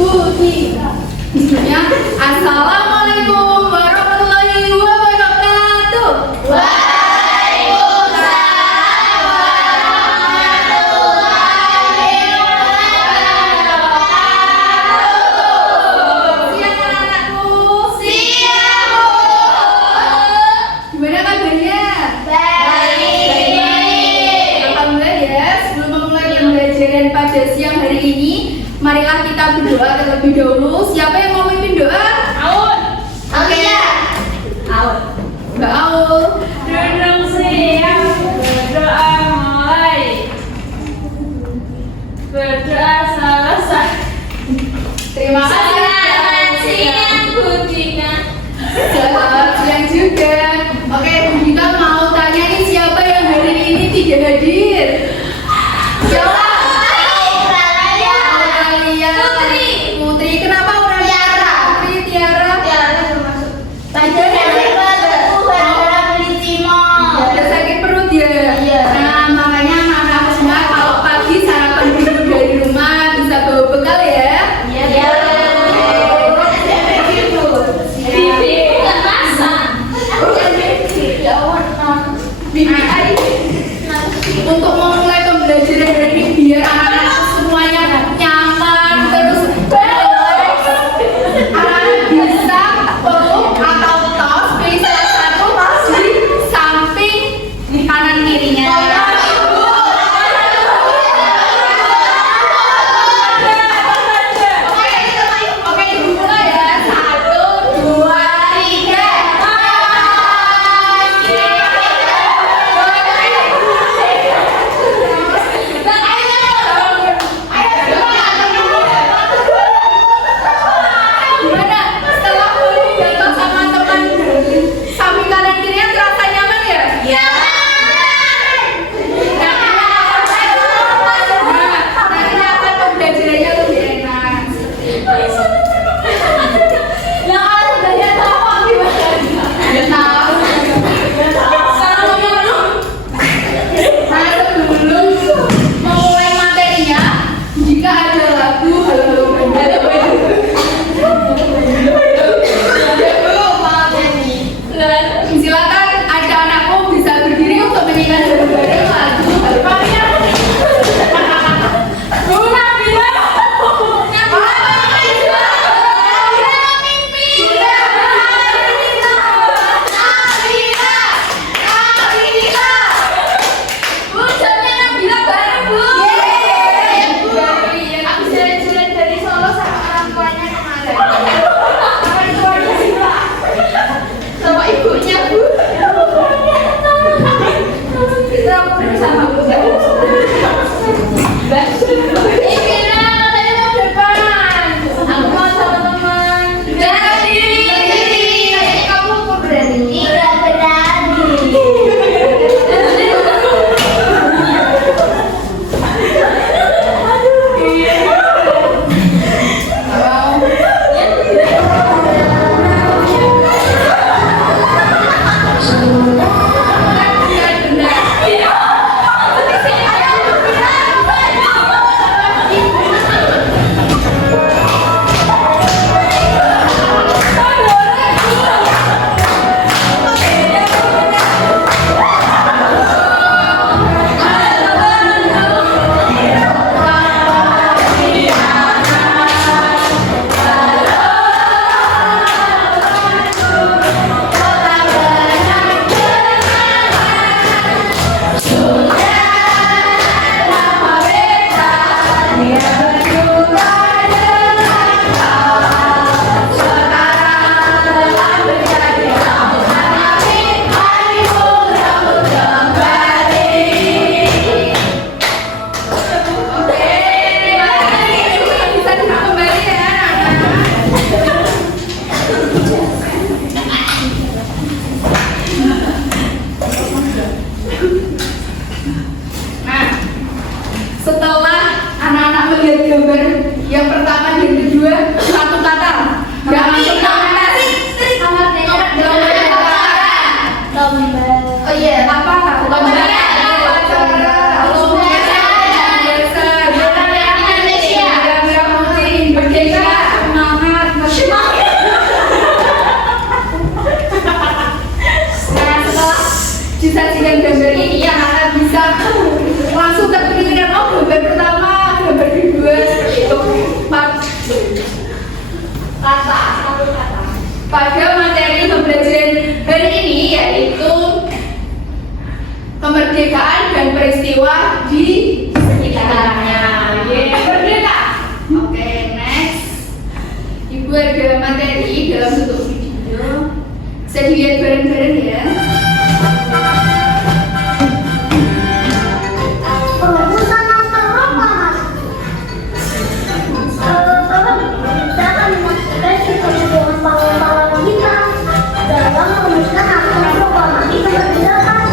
Putih. Bismillah. Assalamualaikum warahmatullahi wabarakatuh. Waalaikumsalam warahmatullahi wabarakatuh. Siang anak-anakku. Siang, Bu. Gimana kabarnya? Baik. Alhamdulillah ya. Sebelum memulai pembelajaran pada siang hari ini, marilah kita berdoa terlebih dahulu. Siapa yang mau mimpin doa? Aun. Oke. Aul. Mbak Aul. Duduk siang, berdoa mulai. Berdoa selesai. Terima kasih. Selamat siang, Bu Dina. Selamat siang juga. Oke, Bu Dina mau tanya nih, siapa yang hari ini tidak hadir? Siapa? Kalian. Putri. Kenapa orang Tiara. Putri Tiara? Ada sakit perut ya? Iya. Nah, makanya anak-anak semua kalau pagi sarapan dulu dari rumah bisa bawa bekal ya. Bibi Ai. Untuk memulai pembelajaran hari ini biar anak-anak semuanya nyaman terus relax. Anak-anak bisa peluk atau tos pilih salah satu di samping kanan kirinya. Oke, dimulai ya. 1, 2, 3. Gimana? Setelah peluk dan tos sama teman samping kanan kirinya terasa nyaman ya? Nanti akan pembelajarannya lebih enak. Nggak tahu. Sebelum memulai materinya, jika ada lagu silakan anak-anakku bisa berdiri untuk menyanyikan bareng-bareng lagu sama ibunya, Bu. Kita bersama Bu. Aku mau sama teman. Kamu berani? Setelah anak-anak melihat gambar yang pertama dan kedua, satu kata yang masuk komentar. Oh iya, apa? Lomba acara, lomba biasa, Indonesia, Merdeka. pada materi pembelajaran hari ini, yaitu kemerdekaan dan peristiwa di sekitarnya. Merdeka. Oke, next. Ibu ada materi dalam bentuk video. Bisa dilihat bareng-bareng ya. Perumusan Naskah Proklamasi. Kita akan memastikan kepercayaan pahlawan kita dalam merumuskan Naskah Proklamasi kemerdekaan.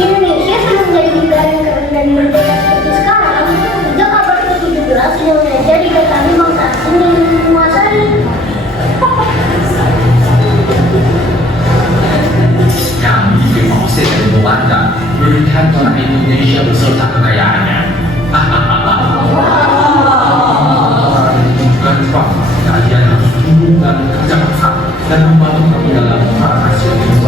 Indonesia sudah menjadi negara yang keren dan merdeka seperti sekarang sejak abad ke-17. Indonesia didatangi bangsa asing yang menguasai. Kami Demokrasi dan Belanda berikan tanah Indonesia beserta kekayaannya. Bukan sebab kalian harus tunduk dan kerja keras dan membantu kami dalam hasil yang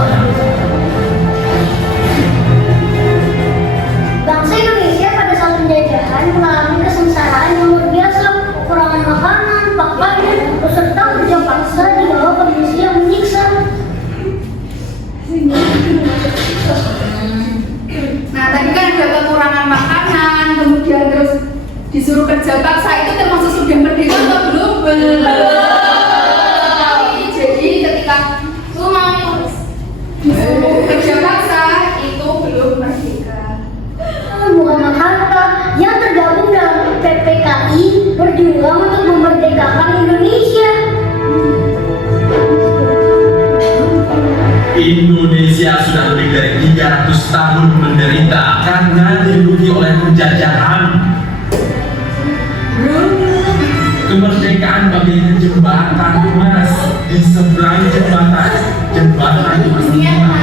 Bangsa Indonesia pada saat penjajahan mengalami kesengsaraan yang luar biasa, kekurangan makanan, pakaian, beserta kerja paksa di bawah kondisi yang menyiksa. Nah, tadi kan ada kekurangan makanan, kemudian terus disuruh kerja paksa, itu termasuk sudah merdeka atau belum? Jadi ketika lu mau disuruh kerja paksa, itu belum merdeka. Muhammad Hatta yang tergabung dalam PPKI berjuang untuk memerdekakan Indonesia. Indonesia sudah lebih dari 300 tahun menderita karena dirugi oleh penjajahan. Kemerdekaan bagaikan jembatan emas. Di seberang jembatan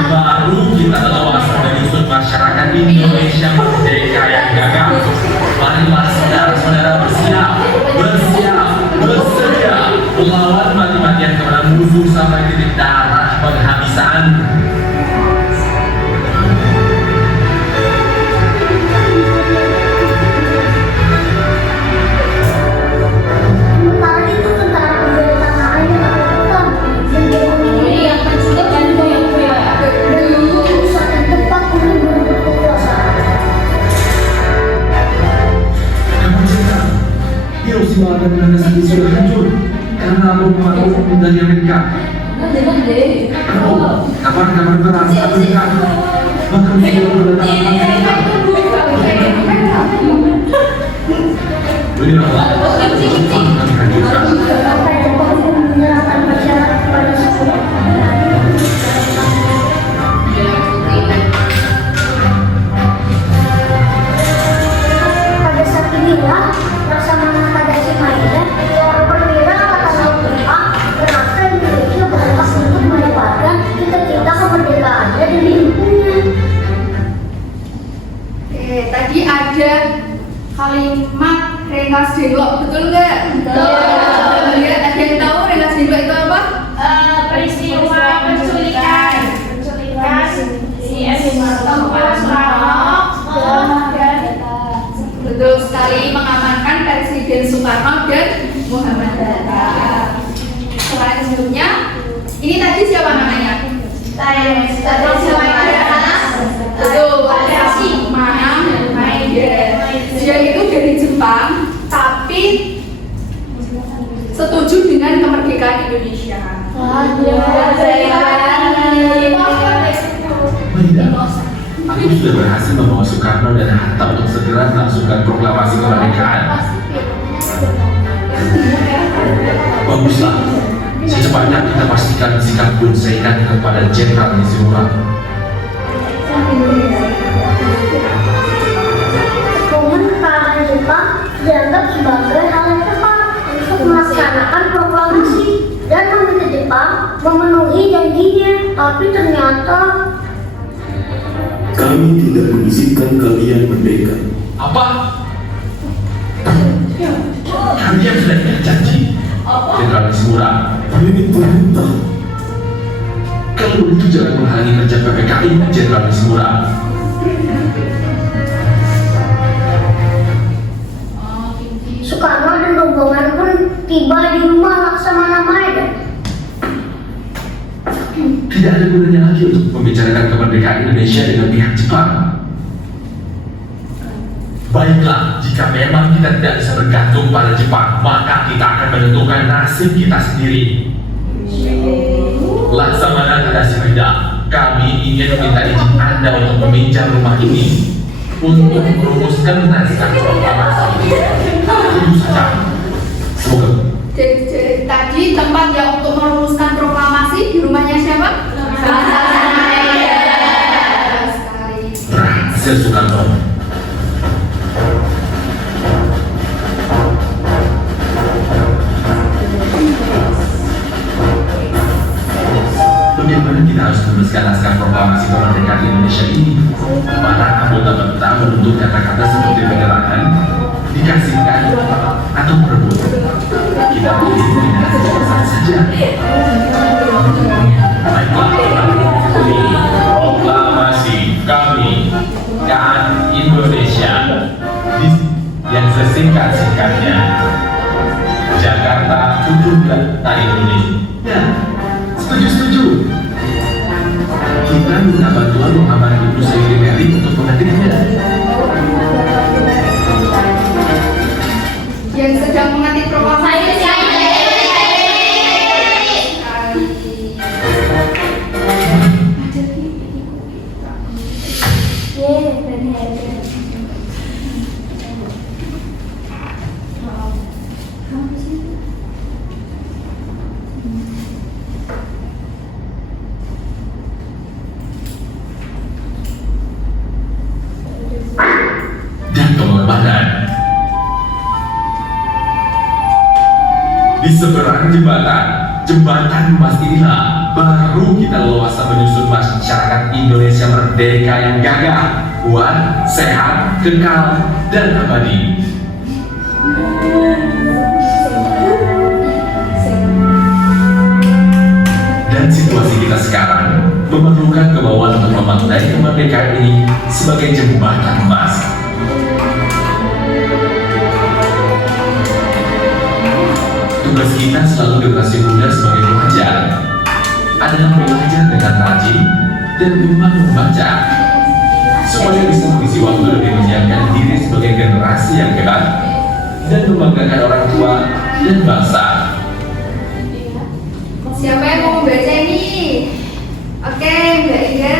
baru kita leluasa menyusun masyarakat Indonesia merdeka yang gagah. Marilah saudara-saudara bersiap melawan mati-matian kepada musuh sampai titik darah penghabisan. Sementara itu tentara pembela tanah air yang terdekat dulu saat yang tepat untuk merebut kekuasaan. Kemerdekaan Hiroshima dan Nagasaki sudah hancur karena bom atom dari Amerika. Kabar-kabar perang Amerika bahkan tidak berdatangan Amerika. Beliaulah Jepang dan hancurkan. Kata Jepang pun menyerahkan masyarakat kepada sekolah. Pada saat inilah Laksamana Tadashi Maeda, seorang perwira Angkatan Laut Jepang, merasa Indonesia berhak untuk mendapatkan cita-cita kemerdekaannya dan didukungnya. Oke, tadi ada kalimat Rengas Dengklok, betul nggak? Betul. Ya, ada yang tahu Rengas Dengklok itu apa? Peristiwa penculikan si S. Soekarno dan Betul sekali, mengamankan Presiden Soekarno dan Muhammad Hatta. Selanjutnya, ini tadi siapa namanya? Betul, Laksamana Maeda. Dia itu dari Jepang, tapi setuju dengan kemerdekaan Indonesia. Maeda, aku sudah berhasil membawa Soekarno dan Hatta untuk segera melangsungkan proklamasi kemerdekaan. Baguslah, secepatnya kita pastikan sikap Bun Seikan kepada Jenderal Nishimura. Pemerintahan Jepang dianggap sebagai hal yang tepat untuk melaksanakan proklamasi dan meminta Jepang memenuhi janjinya, tapi ternyata Kami tidak mengizinkan kalian merdeka. Apa? Kalian sudah ingat janji Jenderal Nishimura. Ini perintah. Kalau begitu jangan menghalangi kerja PPKI Jenderal Nishimura. Soekarno dan rombongan pun tiba di rumah Laksamana Maeda. Tidak ada gunanya lagi untuk membicarakan kemerdekaan Indonesia dengan pihak Jepang. Baiklah, jika memang kita tidak bisa bergantung pada Jepang, maka kita akan menentukan nasib kita sendiri. Laksamana Tadashi Maeda, kami ingin meminta izin Anda untuk meminjam rumah ini untuk merumuskan naskah proklamasi. Itu saja. Semoga. Jadi tadi tempat yang untuk merumuskan proklamasi di rumahnya siapa? Sekali. Berhasil Soekarno. Bagaimana kita harus menuliskan naskah proklamasi kemerdekaan Indonesia ini? Para anggota menuntut kata-kata seperti penyerangan, dikasihkan, atau merebut. Kita pilih dengan satu saja. Baiklah, ini proklamasi kami KAN Indonesia yang sesingkat-singkatnya Jakarta 17 tahun ini. Ya, setuju. Kita minta bantuan Muhammad Ibnu Sayyid Meri untuk mengetiknya. Yang sedang mengetik proklamasi dan pengorbanan. Di seberang jembatan emas inilah baru kita leluasa menyusun masyarakat Indonesia merdeka yang gagah, kuat, sehat, kekal, dan abadi. Dan situasi kita sekarang memerlukan kemauan untuk memaknai kemerdekaan ini sebagai jembatan emas. Tugas kita selalu generasi muda sebagai pelajar adalah belajar dengan rajin dan gemar membaca supaya bisa mengisi waktu lebih menyiapkan diri sebagai generasi yang hebat dan membanggakan orang tua dan bangsa. Siapa yang mau membaca ini? Oke, Mbak Ida.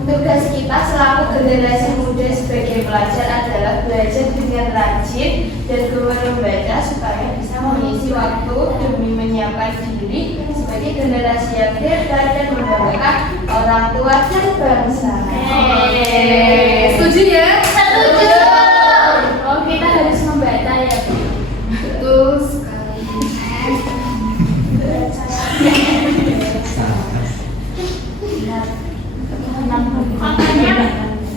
Tugas kita selaku generasi muda sebagai pelajar adalah belajar dengan rajin dan gemar membaca supaya bisa mengisi waktu demi menyiapkan diri sebagai generasi yang hebat dan membanggakan orang tua dan bangsa. Setuju ya? Setuju. Oh, kita harus membaca ya, Bu. Betul sekali. Makanya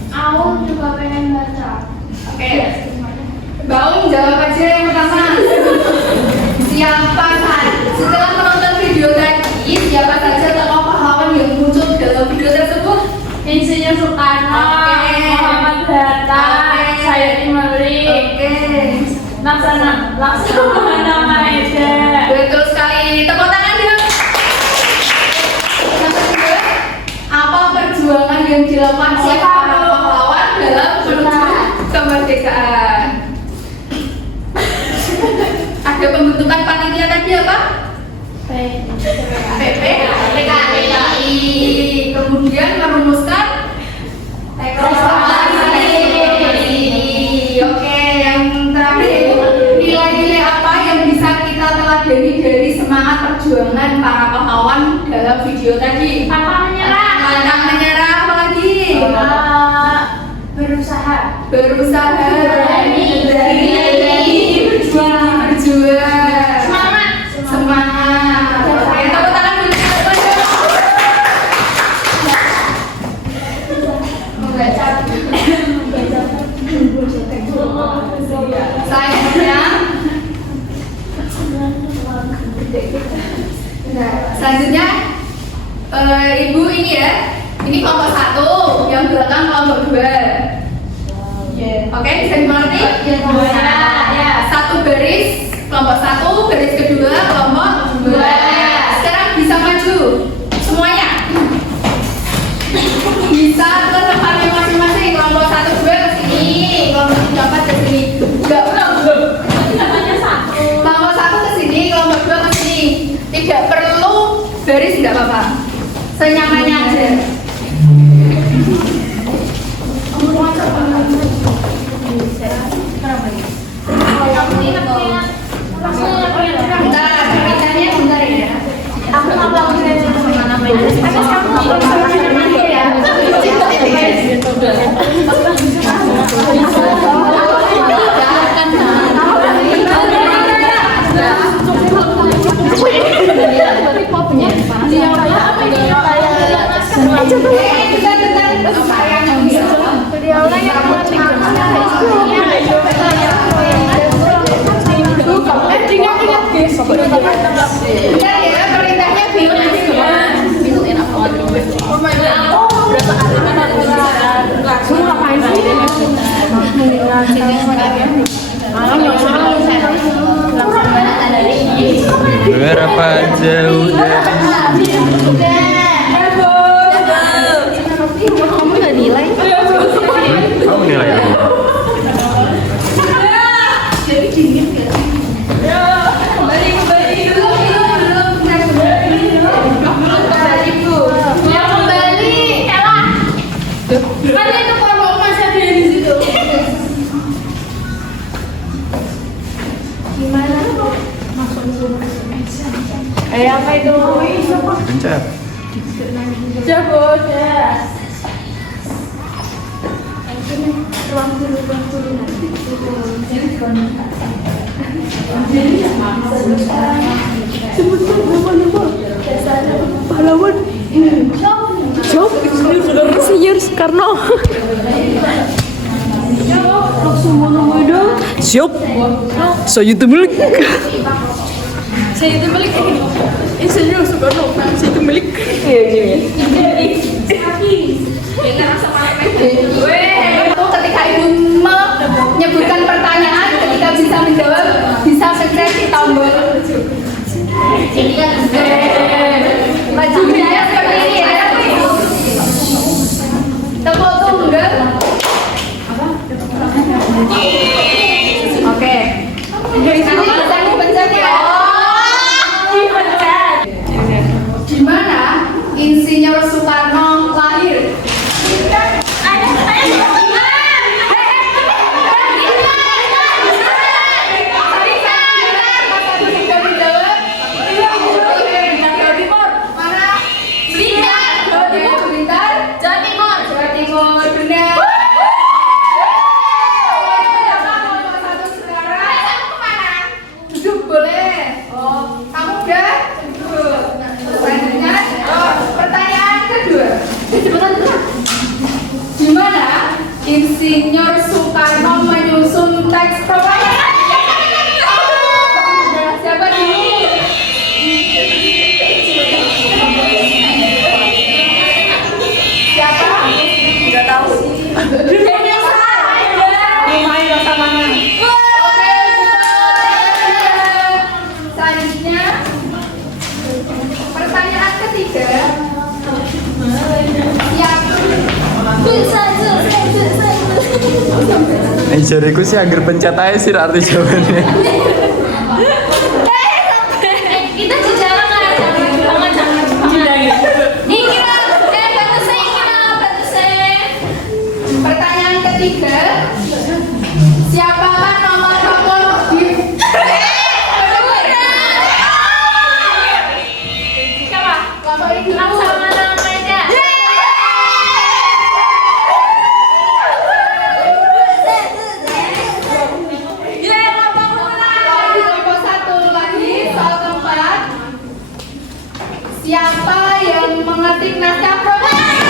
aku juga pengen baca. Oke. Baung jawab aja yang pertama. Siapa saja setelah menonton video tadi, siapa saja tokoh pahlawan yang muncul dalam video tersebut? Insinyur Soekarno, Oke. Muhammad Hatta, Oke. Sayyid Imamli, Oke. Laksamana Maeda. Betul sekali. Tepuk tangan dulu. Yang kedua, apa perjuangan yang dilakukan oleh para pahlawan dalam menuju kemerdekaan? Ada pembentukan panitia tadi apa? PPKI. Kemudian merumuskan proklamasi. Oke, yang terakhir nilai-nilai apa yang bisa kita teladani dari semangat perjuangan para pahlawan dalam video tadi? Pantang menyerah. Pantang menyerah, apa lagi? Berusaha. Berani, berjuang. Semangat. Oke, tepuk tangan dulu. Membaca. Selanjutnya Ibu ini ya. Ini kelompok 1, yang belakang kelompok 2. Oke, bisa dimengerti? Ya. Satu baris, kelompok 1, baris kedua, kelompok 2. Sekarang bisa maju semuanya. Garis nggak apa-apa. Senyamannya aja. Bentar, ceritanya bentar ya. Aku nggak melakukan kemana-mana. Berapa jauh dari kamu nilai aku? Apa itu? Dipencet. Insinyur Soekarno. Siap. Saya itu milik. Saya itu milik. Insinyur Soekarno. Saya itu milik. Iya gini. Itu ketika ibu menyebutkan pertanyaan, ketika bisa menjawab, bisa mengetik tombol. Majunya seperti ini ya. Tepuk tunggal. Oke. Kamu pencet ya. Di mana Insinyur Soekarno lahir? Insinyur Soekarno menyusun teks proklamasi. Siapa dulu? Siapa? Nggak tahu. Selanjutnya, pertanyaan ketiga. Jariku sih agar pencet aja sih arti jawabannya. Kita bicara nggak? Jangan. Ini Pertanyaan ketiga, siapakah nomor tokoh di siapa? kelompok ini dulu? Sama namanya. Kelompok satu lagi, soal keempat. Siapa yang mengetik naskah proklamasi?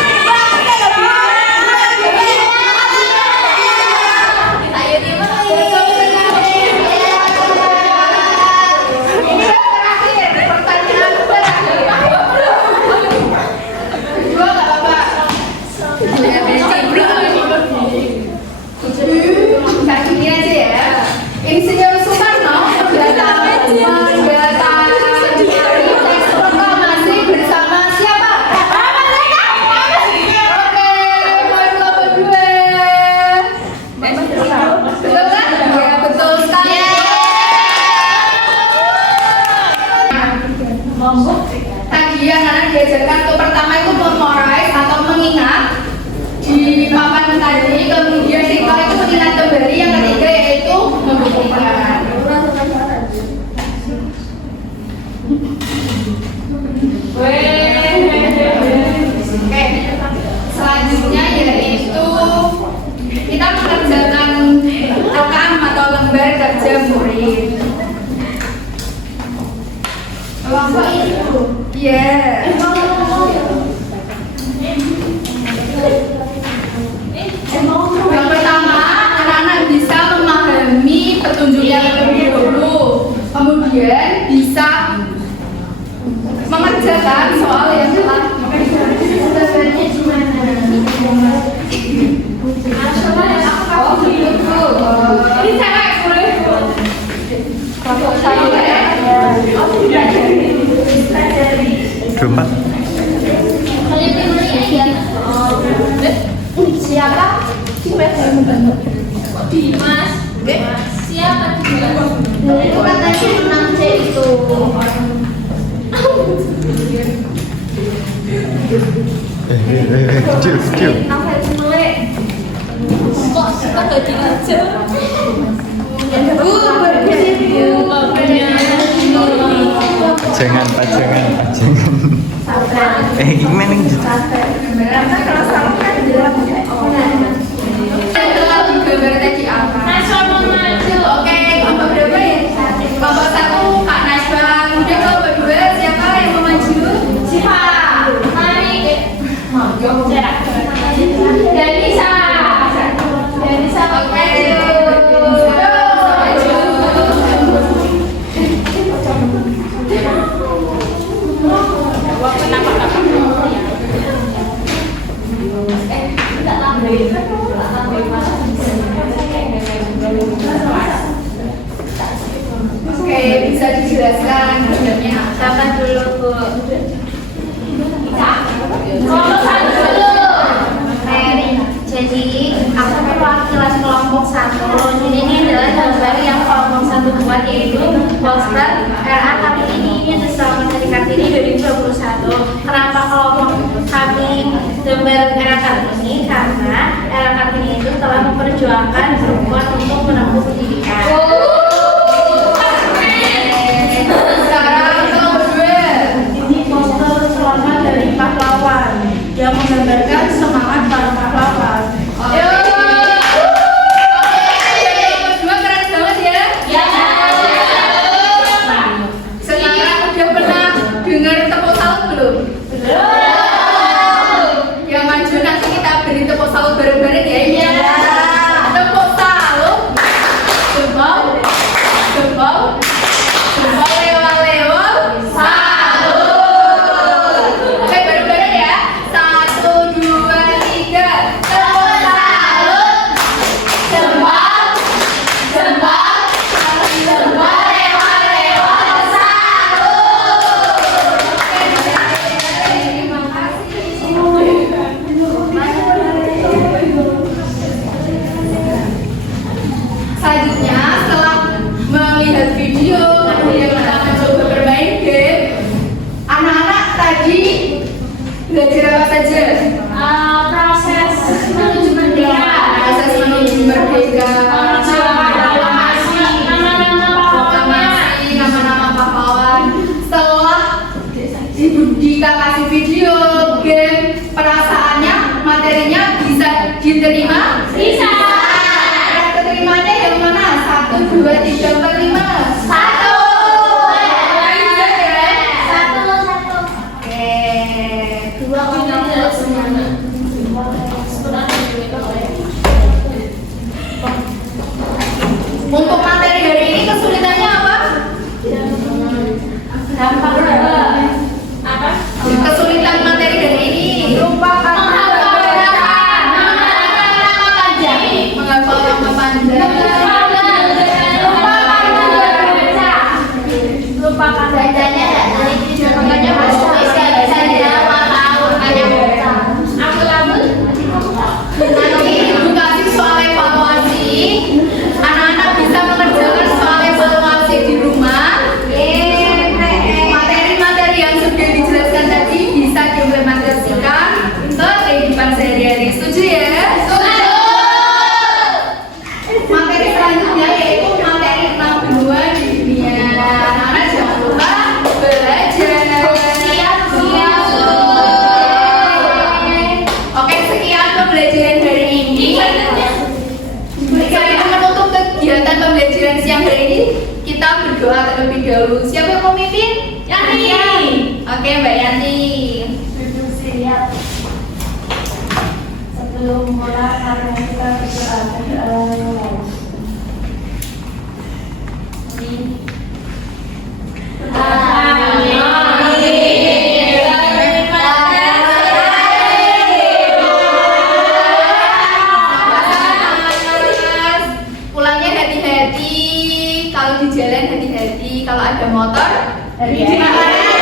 Insinyur Soekarno mendatangkan teks proklamasi bersama siapa? Oke, poin kelompok 2. Betul kan? Ya, betul sekali. Tadi tadi anak-anak diajarkan untuk pertama itu memorize atau mengingat di papan tadi, kemudian TikTok itu mengingat kembali, yang ketiga yaitu membuktikan. Oke, selanjutnya yaitu kita mengerjakan rekam atau lembar kerja murid. Iya. Yang pertama, anak-anak bisa memahami petunjuknya terlebih dahulu, kemudian bisa mengerjakan soal yang telah ini cewek boleh. Keempat. Siapa? Dimas. Siapa Dimas? Itu katanya menang C itu. Kecil. Kok suka gaji aja? Pajangan. Gimana nih? Gambar tadi apa? Oke, kelompok berapa ya? Kelompok 1 Kak Najwa, kemudian kelompok 2 siapa yang mau maju? Siapa? Mari. Danisa. Oke. Oke, bisa dijelaskan gambarnya apa? Siapa dulu, Bu? Kelompok 1 dulu. Mary. Jadi aku perwakilan kelompok 1. Jadi ini adalah gambar yang kelompok 1 buat, yaitu poster RA kami ini selamat dari Kartini 2021. Kenapa kelompok kami gambar RA Kartini? Karena RA Kartini itu telah memperjuangkan perempuan untuk menempuh pendidikan. Sekarang kelompok 2. Ini poster selamat dari pahlawan yang menggambarkan semangat para pahlawan. Ayo. Kelompok 2 keren banget ya. Ya. Sekarang udah pernah dengar tepuk salut belum? Yang maju nanti kita beri tepuk salut bareng-bareng ya. Iya. Tepuk salut. Jempol. Lewat. Salut. Oke, bareng-bareng ya. 1, 2, 3. Tepuk salut. Jempol. Lewat. Salut. Terima kasih. Selanjutnya, setelah melihat video, kemudian kita mencoba bermain game, anak-anak tadi belajar apa saja? Proses menuju merdeka. Proses menuju merdeka, proklamasi, nama-nama pahlawan. Setelah dikasih video game, perasaannya, materinya bisa diterima? Bisa. Keterimanya yang mana? 1, 2, 3, 4, 5. 1. Satu. Dua orang. dahulu. Siapa yang mau mimpin? Yanti. Oke, Mbak Yanti. Duduk siap. Sebelum mulai, mari kita berdoa. Pulangnya hati-hati, kalau di jalan hati-hati, kalau ada motor hati-hati.